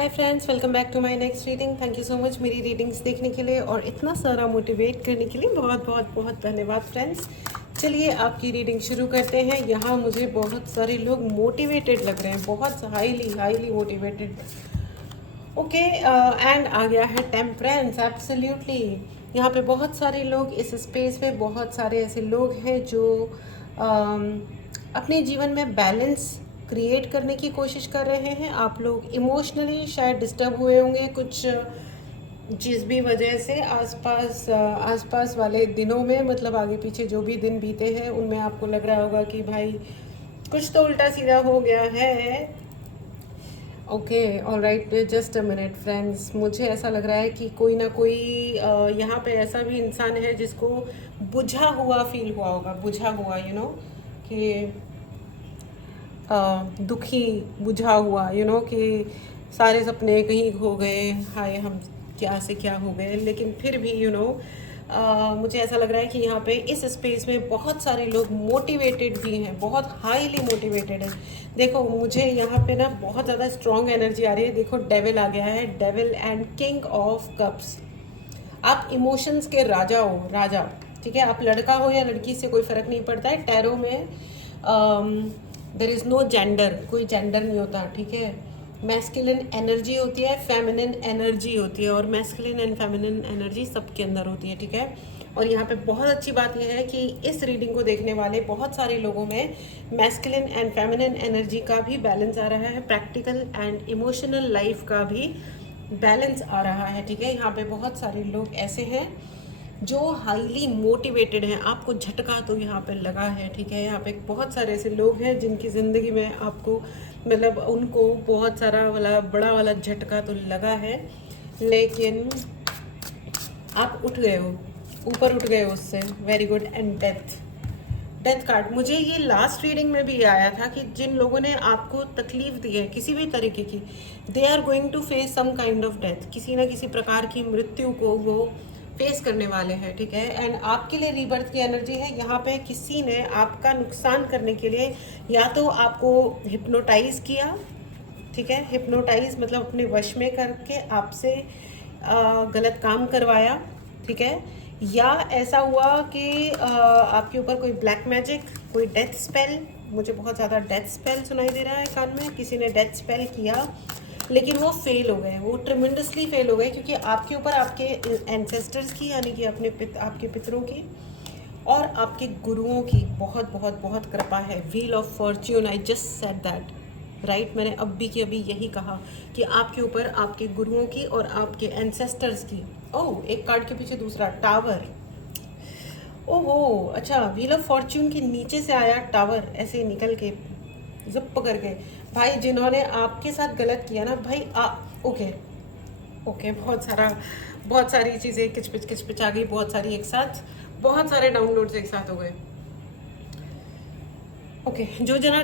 Hi friends, welcome back to my next reading. Thank you so much मेरी readings देखने के लिए और इतना सारा मोटिवेट करने के लिए बहुत बहुत बहुत धन्यवाद फ्रेंड्स। चलिए आपकी रीडिंग शुरू करते हैं। यहाँ मुझे बहुत सारे लोग मोटिवेटेड लग रहे हैं, बहुत highly highly motivated. Okay, and आ गया है टेम्परेंस। एब्सोल्युटली, यहाँ पे बहुत सारे लोग इस स्पेस में, बहुत सारे ऐसे लोग हैं जो अपने जीवन में बैलेंस क्रिएट करने की कोशिश कर रहे हैं। आप लोग इमोशनली शायद डिस्टर्ब हुए होंगे कुछ जिस भी वजह से आसपास वाले दिनों में, मतलब आगे पीछे जो भी दिन बीते हैं उनमें आपको लग रहा होगा कि भाई कुछ तो उल्टा सीधा हो गया है। Okay, alright, just a minute friends. मुझे ऐसा लग रहा है कि कोई ना कोई यहाँ पे ऐसा भी इंसान है जिसको बुझा हुआ फील हुआ होगा, बुझा हुआ कि दुखी, बुझा हुआ कि सारे सपने कहीं खो गए, हाय हम क्या से क्या हो गए। लेकिन फिर भी मुझे ऐसा लग रहा है कि यहाँ पे इस स्पेस में बहुत सारे लोग मोटिवेटेड भी हैं, बहुत हाईली मोटिवेटेड हैं। देखो मुझे यहाँ पे ना बहुत ज़्यादा स्ट्रॉन्ग एनर्जी आ रही है। देखो डेविल आ गया है, devil and king of cups. आप इमोशंस के राजा हो, राजा। ठीक है, आप लड़का हो या लड़की से कोई फ़र्क नहीं पड़ता है। टैरो में देर इज़ नो जेंडर, कोई जेंडर नहीं होता। ठीक है, मैस्कुलिन एनर्जी होती है, फेमिनिन एनर्जी होती है, और मैस्कुलिन एंड फेमिनिन एनर्जी सबके अंदर होती है। ठीक है, और यहाँ पे बहुत अच्छी बात यह है कि इस रीडिंग को देखने वाले बहुत सारे लोगों में मैस्कुलिन एंड फेमिनिन एनर्जी का भी बैलेंस आ रहा है, प्रैक्टिकल एंड इमोशनल लाइफ का भी बैलेंस आ रहा है। ठीक है, यहाँ पे बहुत सारे लोग ऐसे हैं जो हाईली मोटिवेटेड हैं। आपको झटका तो यहाँ पे लगा है। ठीक है, यहाँ पे बहुत सारे ऐसे लोग हैं जिनकी ज़िंदगी में आपको, मतलब उनको बहुत सारा वाला बड़ा वाला झटका तो लगा है, लेकिन आप उठ गए हो, ऊपर उठ गए हो उससे। Very good. And death, death card मुझे ये लास्ट रीडिंग में भी आया था कि जिन लोगों ने आपको तकलीफ दी है किसी भी तरीके की, they are going to face some kind of death. किसी ना किसी प्रकार की मृत्यु को वो फेस करने वाले हैं। ठीक है, एंड आपके लिए रीबर्थ की एनर्जी है। यहाँ पे किसी ने आपका नुकसान करने के लिए या तो आपको हिप्नोटाइज किया, ठीक है, हिप्नोटाइज मतलब अपने वश में करके आपसे गलत काम करवाया। ठीक है, या ऐसा हुआ कि आपके ऊपर कोई ब्लैक मैजिक, कोई डेथ स्पेल, मुझे बहुत ज़्यादा डेथ स्पेल सुनाई दे रहा है कान में। किसी ने डेथ स्पेल किया लेकिन वो फेल हो गए, वो ट्रिमेंडसली फेल हो गए, क्योंकि आपके ऊपर आपके एंसेस्टर्स की, यानी कि आपके पितरों की और आपके गुरुओं की बहुत बहुत बहुत कृपा है। Wheel of Fortune, I just said that right. मैंने अभी यही कहा कि आपके ऊपर आपके गुरुओं की और आपके एंसेस्टर्स की। ओह, एक कार्ड के पीछे दूसरा, टावर। ओहो, अच्छा, व्हील ऑफ फॉर्च्यून के नीचे से आया टावर, ऐसे निकल के जप करके। भाई जिन्होंने आपके साथ गलत किया ना भाई, ओके ओके, बहुत सारी चीज़ें किचपिच आ गई, बहुत सारी एक साथ, बहुत सारे डाउनलोड्स एक साथ हो गए। ओके, जो जना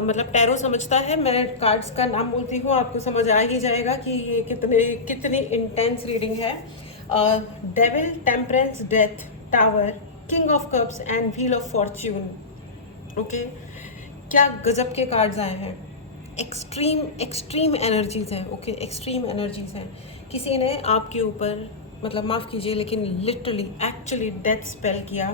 मतलब टैरो समझता है, मैं कार्ड्स का नाम बोलती हूँ, आपको समझ आ ही जाएगा कि ये कितनी इंटेंस रीडिंग है। Devil, temperance, death, tower, king of cups and wheel of Fortune. Okay, क्या गजब के कार्ड्स आए हैं। एक्सट्रीम एक्सट्रीम एनर्जीज हैं। ओके, एक्सट्रीम एनर्जीज हैं। किसी ने आपके ऊपर, मतलब माफ़ कीजिए लेकिन लिटरली एक्चुअली डेथ स्पेल किया।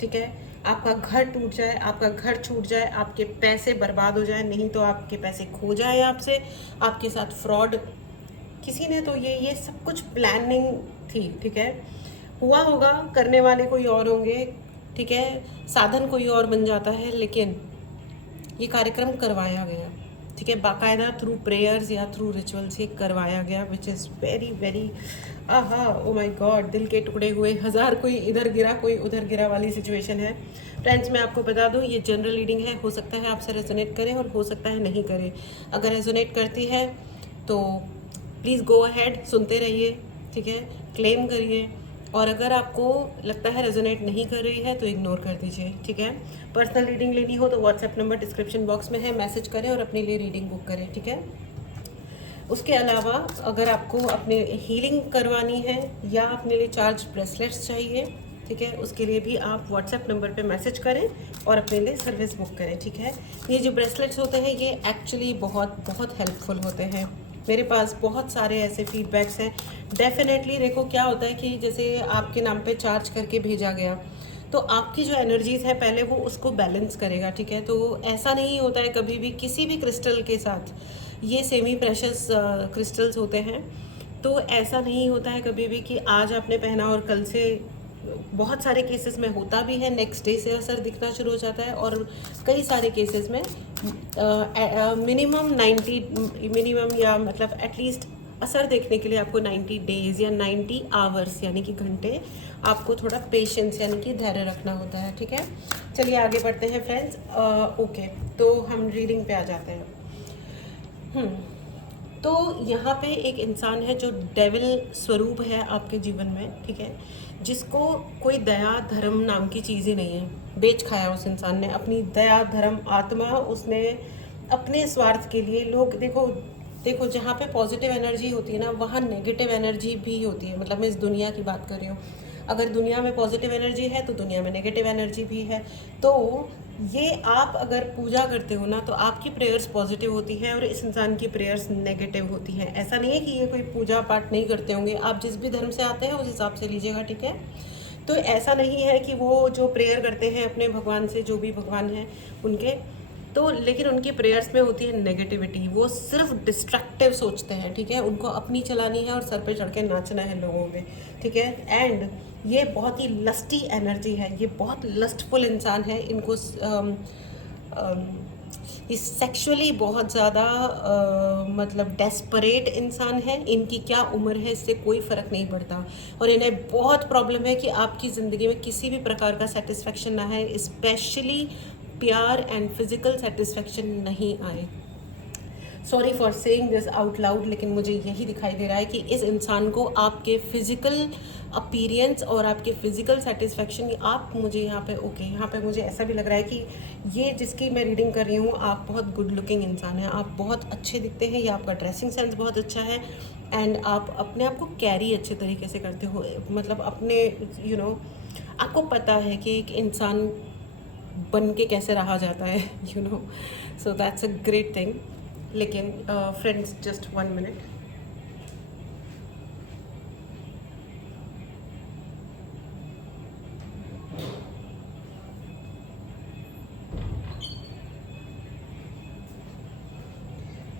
ठीक है, आपका घर टूट जाए, आपका घर छूट जाए, आपके पैसे बर्बाद हो जाए, नहीं तो आपके पैसे खो जाए आपसे, आपके साथ फ्रॉड किसी ने, तो ये सब कुछ प्लानिंग थी। ठीक है, हुआ होगा, करने वाले कोई और होंगे। ठीक है, साधन कोई और बन जाता है, लेकिन ये कार्यक्रम करवाया गया। ठीक है, बाकायदा थ्रू प्रेयर्स या थ्रू रिचुअल्स ये करवाया गया, विच इज़ वेरी वेरी, आहा, ओ माय गॉड, दिल के टुकड़े हुए हज़ार, कोई इधर गिरा कोई उधर गिरा वाली सिचुएशन है। फ्रेंड्स, मैं आपको बता दूं, ये जनरल रीडिंग है, हो सकता है आपसे रेजोनेट करे और हो सकता है नहीं करे। अगर रेजोनेट करती है तो प्लीज़ गो अहेड, सुनते रहिए। ठीक है, क्लेम करिए, और अगर आपको लगता है रेजोनेट नहीं कर रही है तो इग्नोर कर दीजिए। ठीक है, पर्सनल रीडिंग लेनी हो तो व्हाट्सएप नंबर डिस्क्रिप्शन बॉक्स में है, मैसेज करें और अपने लिए रीडिंग बुक करें। ठीक है, उसके अलावा अगर आपको अपने हीलिंग करवानी है या अपने लिए चार्ज ब्रेसलेट्स चाहिए, ठीक है, उसके लिए भी आप व्हाट्सएप नंबर पे मैसेज करें और अपने लिए सर्विस बुक करें। ठीक है, ये जो ब्रेसलेट्स होते हैं ये एक्चुअली बहुत बहुत हेल्पफुल होते हैं। मेरे पास बहुत सारे ऐसे फीडबैक्स हैं। डेफिनेटली देखो क्या होता है कि जैसे आपके नाम पे चार्ज करके भेजा गया, तो आपकी जो एनर्जीज़ है पहले वो उसको बैलेंस करेगा, ठीक है। तो ऐसा नहीं होता है कभी भी किसी भी क्रिस्टल के साथ, ये सेमी प्रेशस क्रिस्टल्स होते हैं, तो ऐसा नहीं होता है कभी भी कि आज आपने पहना और कल से, बहुत सारे केसेस में होता भी है नेक्स्ट डे से असर दिखना शुरू हो जाता है, और कई सारे केसेस में मिनिमम 90, मिनिमम या मतलब एटलीस्ट असर देखने के लिए आपको 90 डेज़ या 90 आवर्स यानी कि घंटे आपको थोड़ा पेशेंस यानी कि धैर्य रखना होता है, ठीक है। चलिए आगे बढ़ते हैं फ्रेंड्स। ओके, तो हम रीडिंग पे आ जाते हैं। तो यहाँ पे एक इंसान है जो डेविल स्वरूप है आपके जीवन में, ठीक है, जिसको कोई दया धर्म नाम की चीज़ ही नहीं है। बेच खाया उस इंसान ने अपनी दया धर्म आत्मा, उसने अपने स्वार्थ के लिए। लोग देखो देखो जहाँ पे पॉजिटिव एनर्जी होती है ना, वहाँ नेगेटिव एनर्जी भी होती है। मतलब मैं इस दुनिया की बात कर रही हूँ, अगर दुनिया में पॉजिटिव एनर्जी है तो दुनिया में नेगेटिव एनर्जी भी है। तो ये आप अगर पूजा करते हो ना, तो आपकी प्रेयर्स पॉजिटिव होती हैं और इस इंसान की प्रेयर्स नेगेटिव होती हैं। ऐसा नहीं है कि ये कोई पूजा पाठ नहीं करते होंगे, आप जिस भी धर्म से आते हैं उस हिसाब से लीजिएगा, ठीक है। तो ऐसा नहीं है कि वो जो प्रेयर करते हैं अपने भगवान से, जो भी भगवान हैं उनके, तो लेकिन उनकी प्रेयर्स में होती है नेगेटिविटी। वो सिर्फ डिस्ट्रक्टिव सोचते हैं, ठीक है। उनको अपनी चलानी है और सर पे चढ़ के नाचना है लोगों में, ठीक है। एंड ये बहुत ही लस्टी एनर्जी है, ये बहुत लस्टफुल इंसान है। इनको इस सेक्सुअली बहुत ज़्यादा मतलब डेस्परेट इंसान है। इनकी क्या उम्र है इससे कोई फ़र्क नहीं पड़ता, और इन्हें बहुत प्रॉब्लम है कि आपकी ज़िंदगी में किसी भी प्रकार का सेटिस्फेक्शन ना है, स्पेशली प्यार एंड फिजिकल सेटिस्फेक्शन नहीं आए। Sorry for saying this out loud, लेकिन मुझे यही दिखाई दे रहा है कि इस इंसान को आपके फिजिकल अपीयरेंस और आपके फिजिकल सेटिस्फेक्शन, आप मुझे यहाँ पे ओके, यहाँ पे मुझे ऐसा भी लग रहा है कि ये जिसकी मैं रीडिंग कर रही हूँ, आप बहुत गुड लुकिंग इंसान हैं, आप बहुत अच्छे दिखते हैं, या आपका ड्रेसिंग सेंस बहुत अच्छा है, एंड आप अपने आप को कैरी अच्छे तरीके से करते हो। मतलब अपने आपको पता है कि एक इंसान बन के कैसे रहा जाता है, so that's a great thing. लेकिन friends just 1 minute.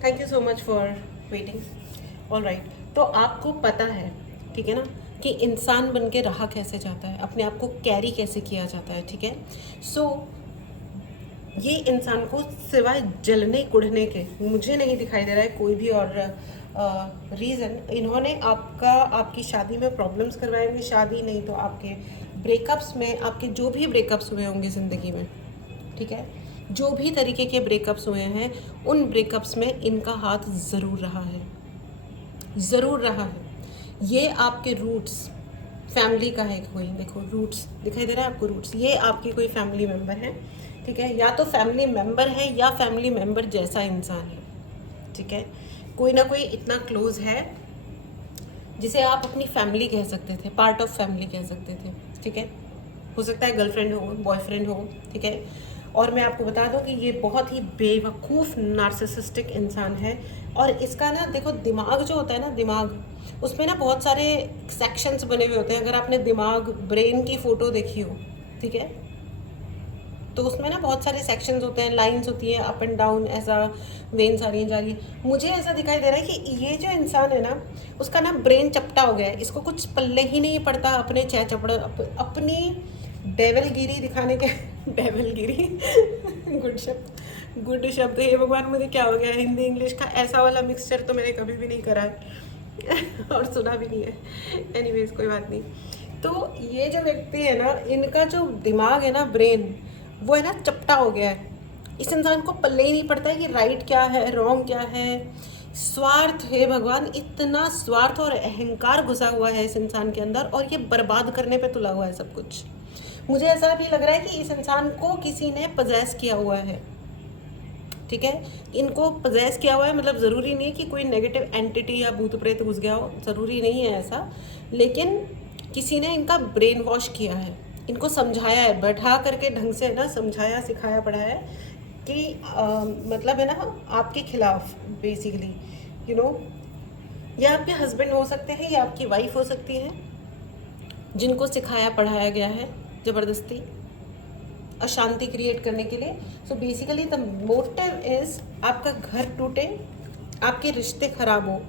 Thank you so much for waiting. All right, तो आपको पता है, ठीक है ना, कि इंसान बन के रहा कैसे जाता है, अपने आप को कैरी कैसे किया जाता है, ठीक है। सो ये इंसान को सिवाय जलने कुढ़ने के मुझे नहीं दिखाई दे रहा है कोई भी और रीज़न। इन्होंने आपकी शादी में प्रॉब्लम्स करवाए होंगे, शादी नहीं तो आपके ब्रेकअप्स में, आपके जो भी ब्रेकअप्स हुए होंगे ज़िंदगी में, ठीक है, जो भी तरीके के ब्रेकअप्स हुए हैं, उन ब्रेकअप्स में इनका हाथ ज़रूर रहा है, ज़रूर रहा है। ये आपके रूट्स, फैमिली का है कोई, देखो रूट्स दिखाई दे रहा है आपको, रूट्स, ये आपकी कोई फैमिली मेम्बर है, ठीक है, या तो फैमिली मेम्बर है या फैमिली मेम्बर जैसा इंसान है, ठीक है। कोई ना कोई इतना क्लोज है जिसे आप अपनी फैमिली कह सकते थे, पार्ट ऑफ फैमिली कह सकते थे, ठीक है। हो सकता है गर्लफ्रेंड हो, बॉयफ्रेंड हो, ठीक है। और मैं आपको बता दूं कि ये बहुत ही बेवकूफ़ नार्सिसिस्टिक इंसान है, और इसका ना देखो दिमाग जो होता है ना, दिमाग उसमें ना बहुत सारे सेक्शंस बने हुए होते हैं। अगर आपने दिमाग, ब्रेन की फ़ोटो देखी हो, ठीक है, तो उसमें ना बहुत सारे सेक्शंस होते हैं, लाइंस होती हैं अप एंड डाउन, ऐसा वेन्स आ रही हैं जा रही है। मुझे ऐसा दिखाई दे रहा है कि ये जो इंसान है ना, उसका ना ब्रेन चपटा हो गया है, इसको कुछ पल्ले ही नहीं पड़ता अपने चह चपड़ अपनी डेविलगिरी दिखाने के डेविलगिरी गुड शब्द, गुड शब्द। हे भगवान, मुझे क्या हो गया, हिंदी इंग्लिश का ऐसा वाला मिक्सचर तो मैंने कभी भी नहीं करा है और सुना भी नहीं है। एनीवेज कोई बात नहीं। तो ये जो व्यक्ति है ना, इनका जो दिमाग है ना, ब्रेन, वो है ना चपटा हो गया है। इस इंसान को पल्ले ही नहीं पड़ता है कि राइट क्या है, रॉन्ग क्या है। स्वार्थ है भगवान, इतना स्वार्थ और अहंकार घुसा हुआ है इस इंसान के अंदर, और ये बर्बाद करने पे तुला हुआ है सब कुछ। मुझे ऐसा भी लग रहा है कि इस इंसान को किसी ने पजेस किया हुआ है, ठीक है। इनको पजेस किया हुआ है, मतलब ज़रूरी नहीं कि कोई नेगेटिव एंटिटी या भूत प्रेत घुस गया हो, ज़रूरी नहीं है ऐसा, लेकिन किसी ने इनका ब्रेन वॉश किया है, इनको समझाया है, बैठा करके ढंग से ना समझाया, सिखाया, पढ़ाया है कि मतलब है ना आपके खिलाफ बेसिकली ये आपके हस्बैंड हो सकते हैं या आपकी वाइफ हो सकती है, जिनको सिखाया पढ़ाया गया है ज़बरदस्ती अशांति क्रिएट करने के लिए। So basically the motive is आपका घर टूटे, आपके रिश्ते खराब हो,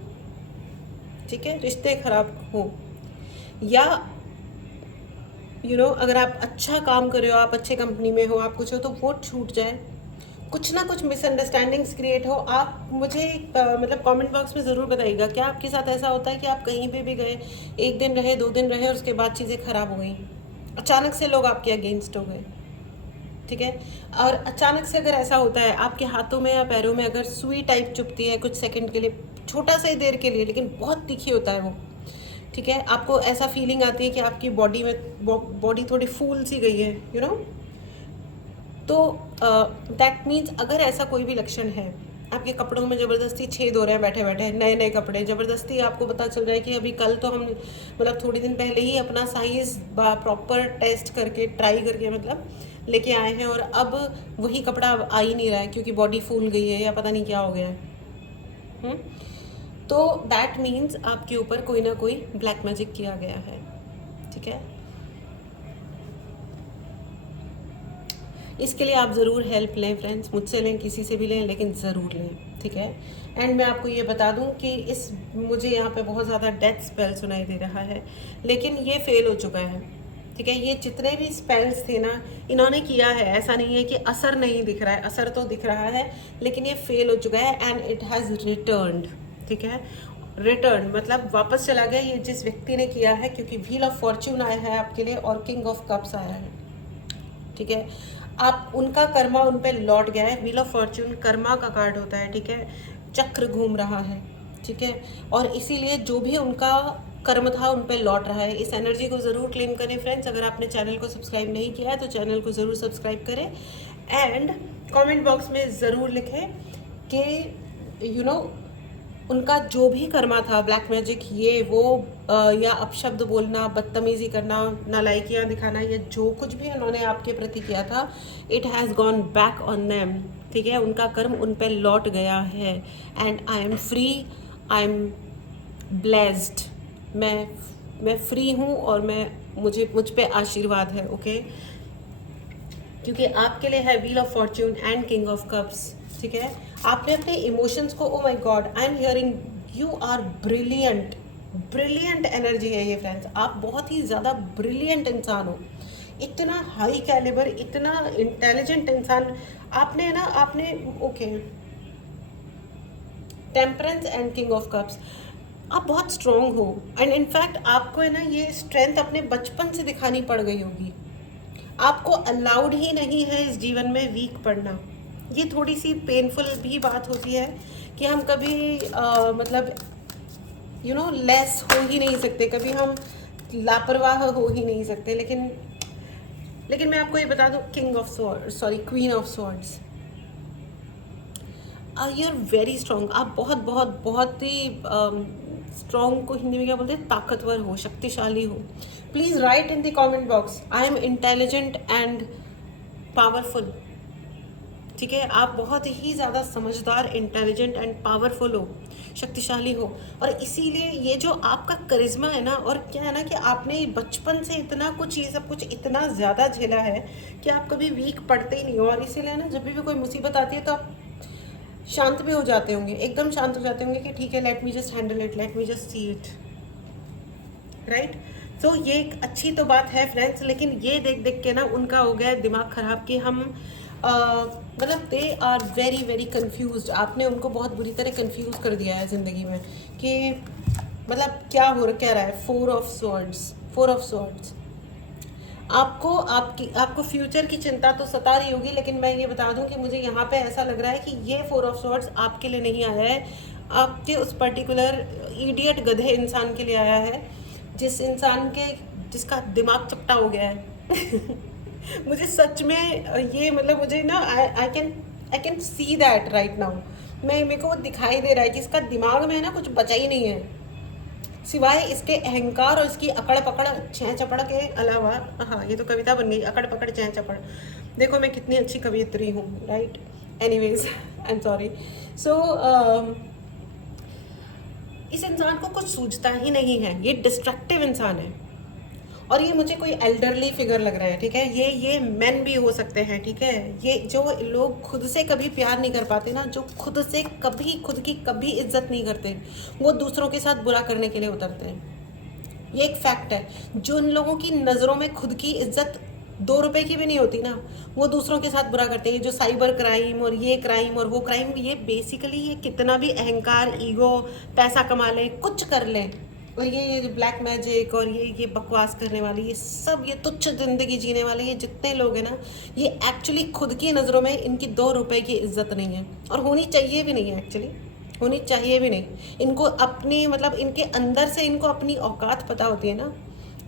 ठीक है, रिश्ते खराब हो, या अगर आप अच्छा काम कर रहे हो, आप अच्छे कंपनी में हो, आप कुछ हो, तो वो छूट जाए, कुछ ना कुछ मिसअंडरस्टैंडिंग्स क्रिएट हो। आप मुझे मतलब कमेंट बॉक्स में ज़रूर बताइएगा, क्या आपके साथ ऐसा होता है कि आप कहीं पे भी गए, 1 दिन रहे, 2 दिन रहे और उसके बाद चीज़ें ख़राब हो गई, अचानक से लोग आपके अगेंस्ट हो गए, ठीक है। और अचानक से अगर ऐसा होता है, आपके हाथों में या पैरों में अगर सुई टाइप चुभती है कुछ सेकंड के लिए, छोटा सा ही देर के लिए, लेकिन बहुत तीखी होता है वो, ठीक है, आपको ऐसा फीलिंग आती है कि आपकी बॉडी थोड़ी फूल सी गई है, तो दैट मीन्स अगर ऐसा कोई भी लक्षण है, आपके कपड़ों में ज़बरदस्ती छेद हो रहे हैं, बैठे बैठे नए नए कपड़े, ज़बरदस्ती आपको पता चल रहा है कि अभी कल तो हम मतलब थोड़ी दिन पहले ही अपना साइज़ प्रॉपर टेस्ट करके ट्राई करके मतलब लेके आए हैं, और अब वही कपड़ा आ ही नहीं रहा है क्योंकि बॉडी फूल गई है या पता नहीं क्या हो गया है। तो दैट मीन्स आपके ऊपर कोई ना कोई ब्लैक मैजिक किया गया है, ठीक है। इसके लिए आप ज़रूर हेल्प लें फ्रेंड्स, मुझसे लें, किसी से भी लें, लेकिन ज़रूर लें, ठीक है। एंड मैं आपको ये बता दूं कि मुझे यहाँ पे बहुत ज़्यादा डेथ स्पेल सुनाई दे रहा है, लेकिन ये फेल हो चुका है, ठीक है। ये जितने भी स्पेल्स थे ना, इन्होंने किया है, ऐसा नहीं है कि असर नहीं दिख रहा है, असर तो दिख रहा है, लेकिन ये फेल हो चुका है एंड इट हैज़ रिटर्न्ड, ठीक है। रिटर्न मतलब वापस चला गया ये जिस व्यक्ति ने किया है, क्योंकि व्हील ऑफ फॉर्च्यून आया है आपके लिए और किंग ऑफ कप्स आया है, ठीक है। आप उनका कर्मा उन पे लौट गया है। व्हील ऑफ फॉर्च्यून कर्मा का कार्ड होता है, ठीक है, चक्र घूम रहा है, ठीक है, और इसीलिए जो भी उनका कर्म था उन पे लौट रहा है। इस एनर्जी को ज़रूर क्लेम करें फ्रेंड्स। अगर आपने चैनल को सब्सक्राइब नहीं किया है तो चैनल को ज़रूर सब्सक्राइब करें एंड कमेंट बॉक्स में ज़रूर लिखें कि उनका जो भी कर्मा था, ब्लैक मैजिक, ये वो या अपशब्द बोलना, बदतमीज़ी करना, नालायकियाँ दिखाना, या जो कुछ भी उन्होंने आपके प्रति किया था, it has gone back on them, ठीक है। उनका कर्म उन पे लौट गया है and I am free, I am blessed. मैं फ्री हूँ और मुझ पे आशीर्वाद है, ओके, क्योंकि आपके लिए है wheel of fortune and king of cups, ठीक है। आपने अपने इमोशंस को, oh my god, I am hearing you are brilliant, brilliant energy है ये फ्रेंड्स। आप बहुत ही ज़्यादा ब्रिलियंट इंसान हो, इतना हाई कैलिबर, इतना इंटेलिजेंट इंसान आपने okay, temperance and king of cups. आप बहुत स्ट्रॉन्ग हो एंड इनफैक्ट आपको है ना ये स्ट्रेंथ अपने बचपन से दिखानी पड़ गई होगी। आपको अलाउड ही नहीं है इस जीवन में वीक पड़ना। ये थोड़ी सी पेनफुल भी बात होती है कि हम कभी मतलब लेस हो ही नहीं सकते, कभी हम लापरवाह हो ही नहीं सकते, लेकिन मैं आपको ये बता दूं, queen of swords, you are very strong. आप बहुत बहुत बहुत ही स्ट्रॉन्ग को हिंदी में क्या बोलते हैं, ताकतवर हो, शक्तिशाली हो। Please write in the comment box, I am intelligent and powerful, ठीक है। आप बहुत ही ज़्यादा समझदार, इंटेलिजेंट एंड पावरफुल हो, शक्तिशाली हो, और इसीलिए ये जो आपका करिश्मा है ना, और क्या है ना कि आपने बचपन से इतना कुछ, ये सब कुछ इतना ज़्यादा झेला है कि आप कभी वीक पड़ते ही नहीं हो, और इसीलिए ना जब भी कोई मुसीबत आती है तो आप शांत भी हो जाते होंगे, एकदम शांत हो जाते होंगे कि ठीक है, let me just handle it, let me just see it, right. तो ये एक अच्छी तो बात है फ्रेंड्स, लेकिन ये देख देख के ना उनका हो गया दिमाग ख़राब कि हम मतलब they are very very confuse. आपने उनको बहुत बुरी तरह कन्फ्यूज कर दिया है ज़िंदगी में कि मतलब क्या रहा है। 4 ऑफ स्वॉर्ड्स, आपको फ्यूचर की चिंता तो सता रही होगी, लेकिन मैं ये बता दूं कि मुझे यहाँ पे ऐसा लग रहा है कि ये 4 ऑफ स्वॉर्ड्स आपके लिए नहीं आया है, आपके उस पर्टिकुलर इडियट गधे इंसान के लिए आया है, जिसका दिमाग चपटा हो गया है। मुझे सच में ये मतलब मुझे ना I can see that right now. मेरे को दिखाई दे रहा है कि इसका दिमाग में ना कुछ बचा ही नहीं है सिवाय इसके अहंकार और इसकी अकड़ पकड़ छह चपड़ के अलावा। हाँ, ये तो कविता बन गई, अकड़ पकड़ छह चपड़। देखो मैं कितनी अच्छी कवियत्री हूँ, right. Anyways, I am sorry. So इस इंसान को कुछ सूझता ही नहीं है, ये डिस्ट्रक्टिव इंसान है। और ये मुझे कोई एल्डरली फिगर लग रहा है, ठीक है। ये मेन भी हो सकते हैं, ठीक है। ये जो लोग खुद से कभी प्यार नहीं कर पाते ना, जो खुद से कभी खुद की कभी इज्जत नहीं करते, वो दूसरों के साथ बुरा करने के लिए उतरते हैं। ये एक फैक्ट है। जो उन लोगों की नज़रों में खुद की इज्जत 2 रुपए की भी नहीं होती ना, वो दूसरों के साथ बुरा करते हैं। ये जो साइबर क्राइम और ये क्राइम और वो क्राइम, ये बेसिकली ये कितना भी अहंकार, ईगो, पैसा कमा लें, कुछ कर लें, और ये जो ब्लैक मैजिक और ये बकवास करने वाले, ये सब, ये तुच्छ ज़िंदगी जीने वाले ये जितने लोग हैं ना, ये एक्चुअली खुद की नज़रों में इनकी 2 रुपए की इज्जत नहीं है, और होनी चाहिए भी नहीं है। एक्चुअली होनी चाहिए भी नहीं। इनको अपनी मतलब इनके अंदर से इनको अपनी औकात पता होती है ना,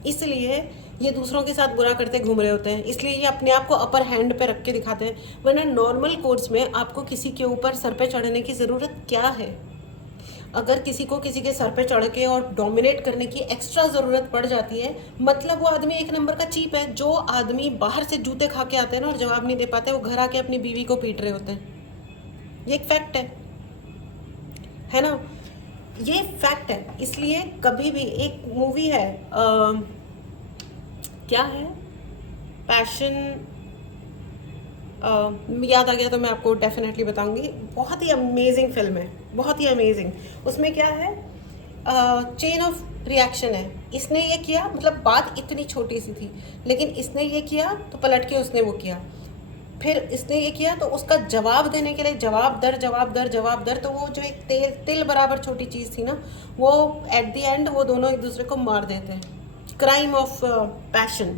इसलिए ये दूसरों के साथ बुरा करते घूम रहे होते हैं। इसलिए ये अपने आप को अपर हैंड पे रख के दिखाते हैं। वरना नॉर्मल कोर्स में आपको किसी के ऊपर सर पे चढ़ने की ज़रूरत क्या है? अगर किसी को किसी के सर पे चढ़ के और डोमिनेट करने की एक्स्ट्रा ज़रूरत पड़ जाती है, मतलब वो आदमी एक नंबर का चीप है। जो आदमी बाहर से जूते खा के आते हैं ना और जवाब नहीं दे पाते, वो घर आके अपनी बीवी को पीट रहे होते हैं। ये एक फैक्ट है ना। ये फैक्ट है। इसलिए कभी भी, एक मूवी है क्या है, पैशन, याद आ गया तो मैं आपको डेफिनेटली बताऊंगी। बहुत ही अमेजिंग फिल्म है, बहुत ही अमेजिंग। उसमें क्या है, चेन ऑफ रिएक्शन है। इसने ये किया, मतलब बात इतनी छोटी सी थी, लेकिन इसने ये किया तो पलट के उसने वो किया, फिर इसने ये किया तो उसका जवाब देने के लिए जवाब दर जवाब दर जवाब दर, तो वो जो एक तिल बराबर छोटी चीज़ थी ना, वो एट द एंड वो दोनों एक दूसरे को मार देते हैं। Crime of passion.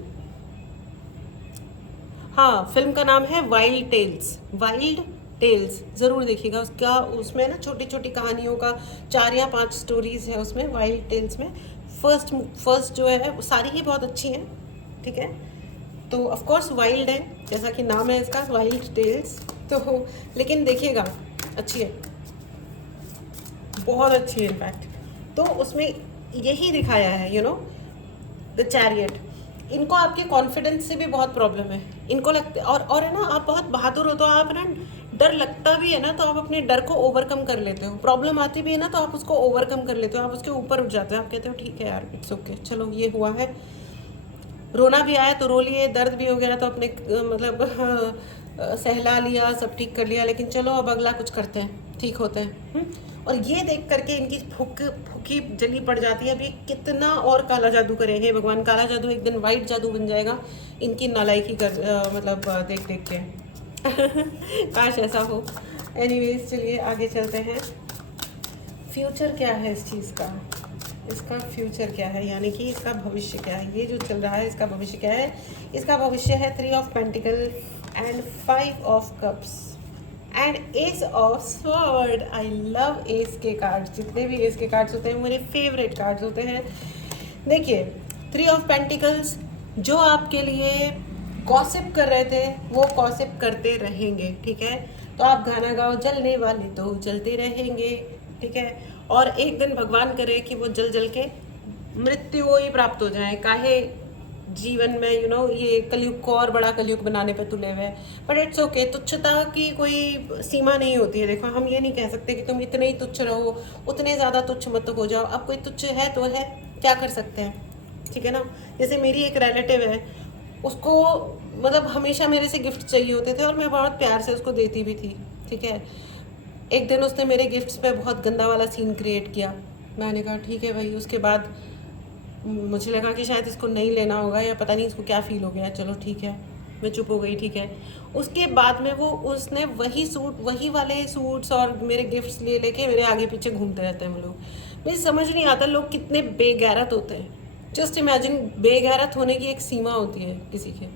हाँ, फिल्म का नाम है वाइल्ड टेल्स। वाइल्ड टेल्स ज़रूर देखिएगा। उसका उसमें ना छोटी छोटी कहानियों का 4 या 5 स्टोरीज़ है उसमें, वाइल्ड टेल्स में। फर्स्ट जो है वो सारी ही बहुत अच्छी हैं, ठीक है। तो ऑफ कोर्स वाइल्ड है, जैसा कि नाम है इसका, वाइल्ड टेल्स। तो लेकिन देखिएगा, अच्छी है, बहुत अच्छी है इनफैक्ट। तो उसमें यही दिखाया है, यू नो, द चैरियट। इनको आपके कॉन्फिडेंस से भी बहुत प्रॉब्लम है। इनको लगता है, और है ना, आप बहुत बहादुर हो तो आप ना, डर लगता भी है ना तो आप अपने डर को ओवरकम कर लेते हो। प्रॉब्लम आती भी है ना तो आप उसको ओवरकम कर लेते हो, आप उसके ऊपर उठ जाते हो। आप कहते हो ठीक है यार, इट्स ओके, चलो ये हुआ है, रोना भी आया तो रो लिए, दर्द भी हो गया तो अपने मतलब सहला लिया, सब ठीक कर लिया, लेकिन चलो अब अगला कुछ करते हैं, ठीक होते हैं। और ये देख करके इनकी फुकी जली पड़ जाती है। अभी कितना और काला जादू करे, हे भगवान, काला जादू एक दिन वाइट जादू बन जाएगा इनकी नालायकी कर मतलब देख देख के। काश ऐसा हो। एनीवेज, चलिए आगे चलते हैं। फ्यूचर क्या है इस चीज़ का, इसका फ्यूचर क्या है, यानी कि इसका भविष्य क्या है। ये जो चल रहा है इसका भविष्य क्या है? इसका भविष्य है 3 of pentacle and 5 of cups and S of sword. I love S के कार्ड्स। जितने भी एस के कार्ड्स होते हैं मेरे फेवरेट कार्ड्स होते हैं। देखिए, 3 ऑफ पेंटिकल्स, जो आपके लिए गॉसिप कर रहे थे वो गॉसिप करते रहेंगे, ठीक है। तो आप गाना गाओ, जलने वाले तो जलते रहेंगे, ठीक है। और एक दिन भगवान करे कि वो जल जल के मृत्यु ही प्राप्त हो जाए। काहे जीवन में यू नो ये कलयुग को और बड़ा कलयुग बनाने पे तुले हुए। बट इट्स ओके, तुच्छता की कोई सीमा नहीं होती है। देखो, हम ये नहीं कह सकते कि तुम इतने ही तुच्छ रहो, उतने ज़्यादा तुच्छ मत हो जाओ। अब कोई तुच्छ है तो है, क्या कर सकते हैं, ठीक है ना। जैसे मेरी एक रिलेटिव है, उसको मतलब हमेशा मेरे से गिफ्ट चाहिए होते थे और मैं बहुत प्यार से उसको देती भी थी, ठीक है। एक दिन उसने मेरे गिफ्ट्स पे बहुत गंदा वाला सीन क्रिएट किया। मैंने कहा ठीक है भाई। उसके बाद मुझे लगा कि शायद इसको नहीं लेना होगा, या पता नहीं इसको क्या फ़ील हो गया, चलो ठीक है, मैं चुप हो गई, ठीक है। उसके बाद में उसने वही सूट, वही वाले सूट्स और मेरे गिफ्ट्स लेके मेरे आगे पीछे घूमते रहते हैं हम लोग। मुझे समझ नहीं आता लोग कितने बेगैरत होते हैं। जस्ट इमेजिन, बेगैरत होने की एक सीमा होती है किसी के,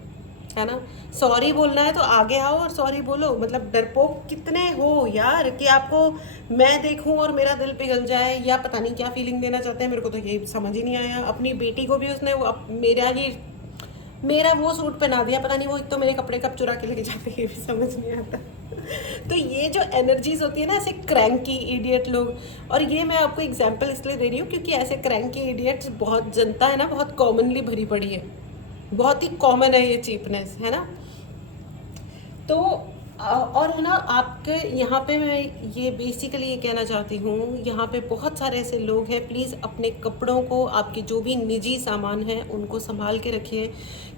है ना। सॉरी बोलना है तो आगे आओ और सॉरी बोलो। मतलब डरपोक कितने हो यार, कि आपको मैं देखूं और मेरा दिल पिघल जाए, या पता नहीं क्या फीलिंग देना चाहते हैं। मेरे को तो ये समझ ही नहीं आया। अपनी बेटी को भी उसने मेरा वो सूट पहना दिया, पता नहीं वो एक तो मेरे कपड़े कब चुरा के लेके जाते हैं, ये भी समझ नहीं आता। तो ये जो एनर्जीज होती है ना, ऐसे क्रैंकी इडियट लोग, और ये मैं आपको एग्जांपल इसलिए दे रही हूँ क्योंकि ऐसे क्रैंकी इडियट्स बहुत जनता है ना, बहुत कॉमनली भरी पड़ी है, बहुत ही कॉमन है ये चीपनेस, है ना। तो और है ना, आपके यहाँ पे मैं ये बेसिकली ये कहना चाहती हूँ, यहाँ पे बहुत सारे ऐसे लोग हैं, प्लीज़ अपने कपड़ों को, आपके जो भी निजी सामान है उनको संभाल के रखिए,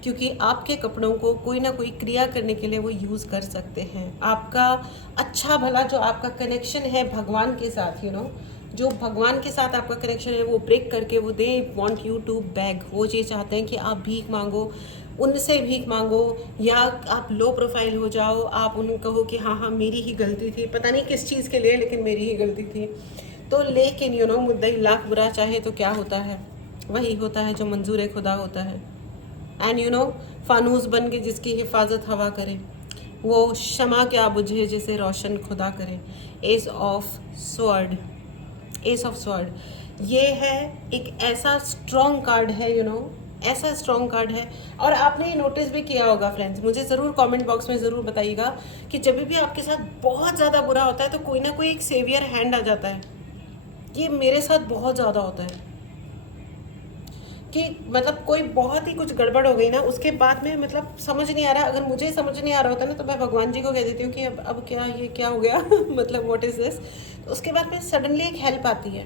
क्योंकि आपके कपड़ों को कोई ना कोई क्रिया करने के लिए वो यूज़ कर सकते हैं। आपका अच्छा भला जो आपका कनेक्शन है भगवान के साथ, जो भगवान के साथ आपका कनेक्शन है, वो ब्रेक करके वो they want you to beg, वो ये चाहते हैं कि आप भीख मांगो, उनसे भीख मांगो, या आप लो प्रोफाइल हो जाओ, आप उन्हें कहो कि हाँ हाँ मेरी ही गलती थी, पता नहीं किस चीज़ के लिए, लेकिन मेरी ही गलती थी। तो लेकिन मुद्दई लाख बुरा चाहे तो क्या होता है, वही होता है जो मंजूर खुदा होता है। एंड फानूस बन के जिसकी हिफाजत हवा करे, वो शमा क्या बुझे जिसे रोशन खुदा करे। S of sword, S of sword ये है एक ऐसा स्ट्रॉन्ग कार्ड है, ऐसा स्ट्रॉन्ग कार्ड है। और आपने ये नोटिस भी किया होगा फ्रेंड्स, मुझे ज़रूर कमेंट बॉक्स में ज़रूर बताइएगा कि जब भी आपके साथ बहुत ज़्यादा बुरा होता है तो कोई ना कोई एक सेवियर हैंड आ जाता है। ये मेरे साथ बहुत ज़्यादा होता है कि मतलब कोई बहुत ही कुछ गड़बड़ हो गई ना, उसके बाद में मतलब समझ नहीं आ रहा, अगर मुझे समझ नहीं आ रहा होता ना तो मैं भगवान जी को कह देती हूँ कि अब क्या, ये क्या हो गया मतलब व्हाट इज़ दिस। तो उसके बाद में सडनली एक हेल्प आती है,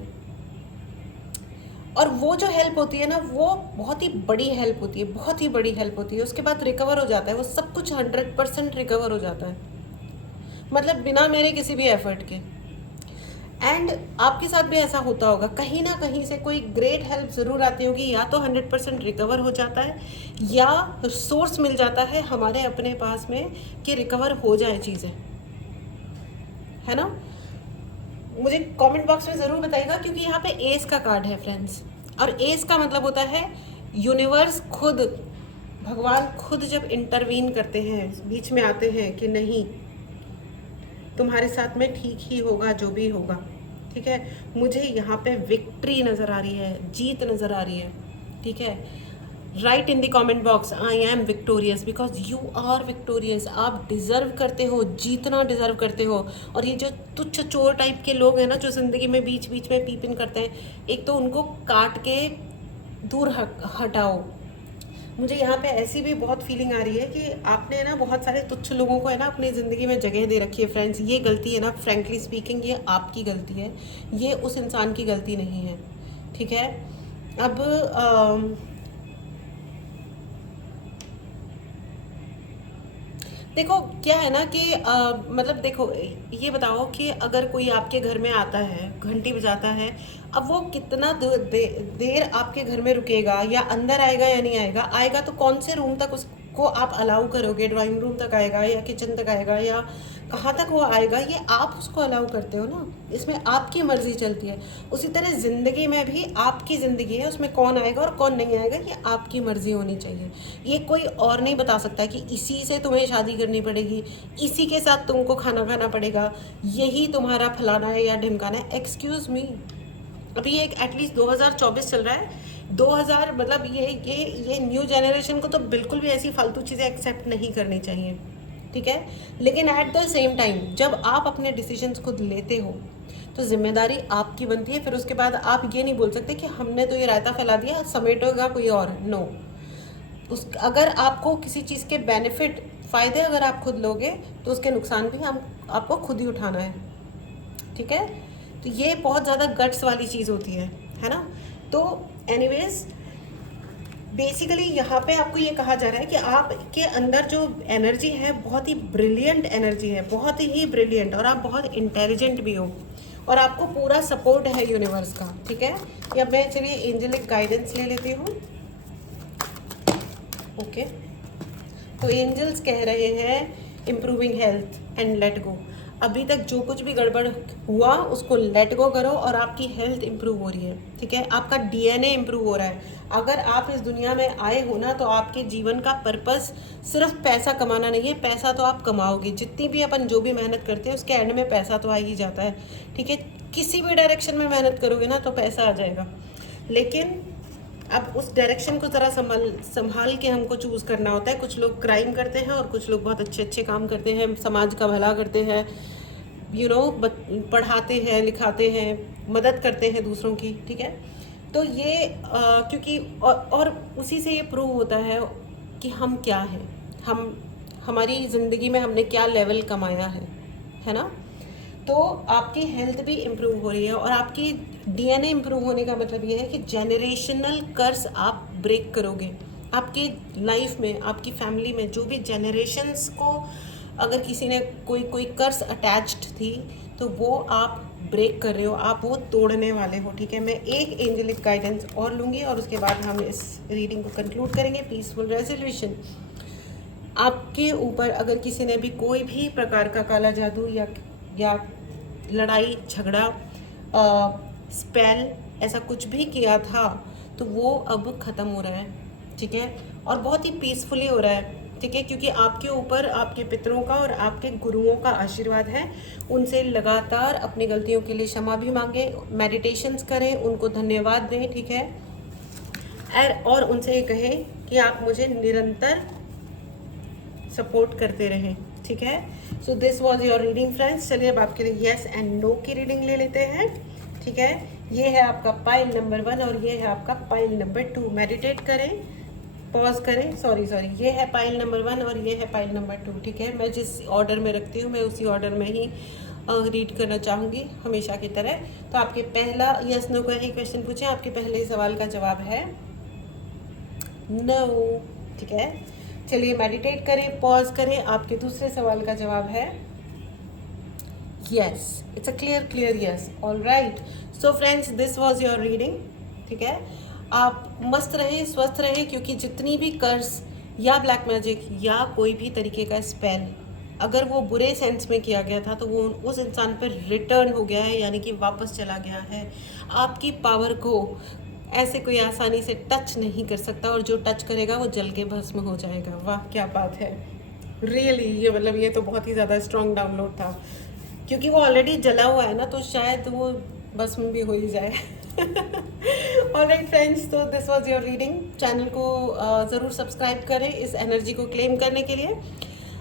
और वो जो हेल्प होती है ना, वो बहुत ही बड़ी हेल्प होती है, बहुत ही बड़ी हेल्प होती है। उसके बाद रिकवर हो जाता है, वो सब कुछ 100% रिकवर हो जाता है, मतलब बिना मेरे किसी भी एफर्ट के। एंड आपके साथ भी ऐसा होता होगा, कहीं ना कहीं से कोई ग्रेट हेल्प ज़रूर आती होगी, या तो 100% रिकवर हो जाता है, या सोर्स मिल जाता है हमारे अपने पास में कि रिकवर हो जाए चीज़ें, है ना। मुझे कमेंट बॉक्स में ज़रूर बताइएगा, क्योंकि यहाँ पे एस का कार्ड है फ्रेंड्स, और एस का मतलब होता है यूनिवर्स खुद, भगवान खुद जब इंटरवीन करते हैं, बीच में आते हैं कि नहीं तुम्हारे साथ में ठीक ही होगा जो भी होगा, ठीक है। मुझे यहाँ पे विक्ट्री नज़र आ रही है, जीत नज़र आ रही है, ठीक है। Right in the comment box I am victorious, because you are victorious. आप डिज़र्व करते हो, जीतना डिज़र्व करते हो। और ये जो तुच्छ चोर टाइप के लोग हैं ना, जो ज़िंदगी में बीच बीच में पीप इन करते हैं, एक तो उनको काट के दूर हटाओ। मुझे यहाँ पे ऐसी भी बहुत फीलिंग आ रही है कि आपने ना बहुत सारे तुच्छ लोगों को है ना अपनी ज़िंदगी में जगह दे रखी है फ्रेंड्स। ये गलती है ना, फ्रेंकली स्पीकिंग ये आपकी गलती है, ये उस इंसान की गलती नहीं है, ठीक है। अब देखो क्या है ना कि मतलब देखो, ये बताओ कि अगर कोई आपके घर में आता है, घंटी बजाता है, अब वो कितना देर आपके घर में रुकेगा, या अंदर आएगा या नहीं आएगा, आएगा तो कौन से रूम तक उसको आप अलाउ करोगे, ड्राइंग रूम तक आएगा या किचन तक आएगा या कहाँ तक वो आएगा, ये आप उसको अलाउ करते हो ना, इसमें आपकी मर्जी चलती है। उसी तरह ज़िंदगी में भी आपकी ज़िंदगी है, उसमें कौन आएगा और कौन नहीं आएगा ये आपकी मर्जी होनी चाहिए। ये कोई और नहीं बता सकता कि इसी से तुम्हें शादी करनी पड़ेगी, इसी के साथ तुमको खाना खाना पड़ेगा, यही तुम्हारा फलाना है या ढिमकाना है। एक्सक्यूज़ मी, अभी ये एक एटलीस्ट 2024 चल रहा है, 2000 मतलब ये न्यू जनरेशन को तो बिल्कुल भी ऐसी फालतू चीज़ें एक्सेप्ट नहीं करनी चाहिए, ठीक है। लेकिन एट द सेम टाइम जब आप अपने डिसीजंस खुद लेते हो तो जिम्मेदारी आपकी बनती है। फिर उसके बाद आप ये नहीं बोल सकते कि हमने तो ये रायता फैला दिया, समेटेगा कोई और, नो। अगर आपको किसी चीज़ के बेनिफिट, फ़ायदे अगर आप खुद लोगे तो उसके नुकसान भी हम आपको खुद ही उठाना है, ठीक है। तो ये बहुत ज़्यादा गट्स वाली चीज़ होती है ना। तो एनीवेज बेसिकली यहाँ पे आपको ये कहा जा रहा है कि आपके अंदर जो एनर्जी है बहुत ही ब्रिलियंट एनर्जी है, बहुत ही ब्रिलियंट, और आप बहुत इंटेलिजेंट भी हो, और आपको पूरा सपोर्ट है यूनिवर्स का, ठीक है। या मैं चलिए एंजेलिक गाइडेंस ले लेती हूँ। ओके, तो एंजल्स कह रहे हैं improving health and let go. अभी तक जो कुछ भी गड़बड़ हुआ उसको लेट गो करो, और आपकी हेल्थ इम्प्रूव हो रही है, ठीक है। आपका डीएनए इम्प्रूव हो रहा है। अगर आप इस दुनिया में आए हो ना, तो आपके जीवन का पर्पस सिर्फ पैसा कमाना नहीं है। पैसा तो आप कमाओगे, जितनी भी अपन जो भी मेहनत करते हैं उसके एंड में पैसा तो आ ही जाता है, ठीक है। किसी भी डायरेक्शन में मेहनत करोगे ना तो पैसा आ जाएगा, लेकिन अब उस डायरेक्शन को ज़रा संभाल के हमको चूज़ करना होता है। कुछ लोग क्राइम करते हैं और कुछ लोग बहुत अच्छे अच्छे काम करते हैं, समाज का भला करते हैं, पढ़ाते हैं, लिखाते हैं, मदद करते हैं दूसरों की, ठीक है। तो ये क्योंकि और उसी से ये प्रूव होता है कि हम क्या हैं, हमारी ज़िंदगी में हमने क्या लेवल कमाया है ना। तो आपकी हेल्थ भी इम्प्रूव हो रही है और आपकी डीएनए इम्प्रूव होने का मतलब ये है कि जेनरेशनल कर्स आप ब्रेक करोगे। आपकी लाइफ में, आपकी फैमिली में जो भी जेनरेशन्स को अगर किसी ने कोई कर्स अटैच्ड थी तो वो आप ब्रेक कर रहे हो, आप वो तोड़ने वाले हो। ठीक है, मैं एक एंजेलिक गाइडेंस और लूँगी और उसके बाद हम इस रीडिंग को कंक्लूड करेंगे। Peaceful resolution. आपके ऊपर अगर किसी ने भी कोई भी प्रकार का काला जादू या लड़ाई झगड़ा स्पेल ऐसा कुछ भी किया था तो वो अब ख़त्म हो रहा है। ठीक है, और बहुत ही पीसफुली हो रहा है। ठीक है, क्योंकि आपके ऊपर आपके पितरों का और आपके गुरुओं का आशीर्वाद है। उनसे लगातार अपनी गलतियों के लिए क्षमा भी मांगे, मेडिटेशंस करें, उनको धन्यवाद दें। ठीक है, और उनसे ये कहें कि आप मुझे निरंतर सपोर्ट करते रहें। ठीक है, so this was your reading friends. चलिए अब आपके लिए येस एंड नो की रीडिंग ले लेते हैं। ठीक है, ये है आपका पाइल नंबर 1 और ये है आपका पाइल नंबर 2। मेडिटेट करें, पॉज करें, सॉरी ये है पाइल नंबर 1 और ये है पाइल नंबर 2। ठीक है, मैं जिस ऑर्डर में रखती हूँ मैं उसी ऑर्डर में ही रीड करना चाहूँगी हमेशा की तरह। तो आपके पहला यस नो का ही क्वेश्चन पूछें, आपके पहले सवाल का जवाब है नो। ठीक है, चलिए मेडिटेट करें, पॉज करें, आपके दूसरे सवाल का जवाब है yes. It's a clear yes. All right, so friends this was your reading. ठीक है, आप मस्त रहें, स्वस्थ रहें, क्योंकि जितनी भी कर्स या ब्लैक मैजिक या कोई भी तरीके का स्पेल अगर वो बुरे सेंस में किया गया था तो वो उस इंसान पर रिटर्न हो गया है, यानी कि वापस चला गया है। आपकी पावर को ऐसे कोई आसानी से टच नहीं कर सकता और जो टच करेगा वो जल के भस्म हो जाएगा। वाह क्या बात है, रियली ये मतलब ये तो बहुत ही ज़्यादा स्ट्रॉन्ग डाउनलोड था, क्योंकि वो ऑलरेडी जला हुआ है ना, तो शायद वो भस्म भी हो ही जाए। ऑलराइट फ्रेंड्स, तो this was your reading. Channel को ज़रूर सब्सक्राइब करें इस एनर्जी को क्लेम करने के लिए।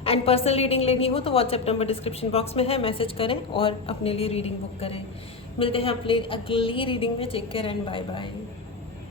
एंड पर्सनल रीडिंग लेनी हो तो व्हाट्सएप नंबर डिस्क्रिप्शन बॉक्स में है, मैसेज करें और अपने लिए रीडिंग बुक करें। मिलते हैं अपनी अगली रीडिंग में। Take care and bye bye.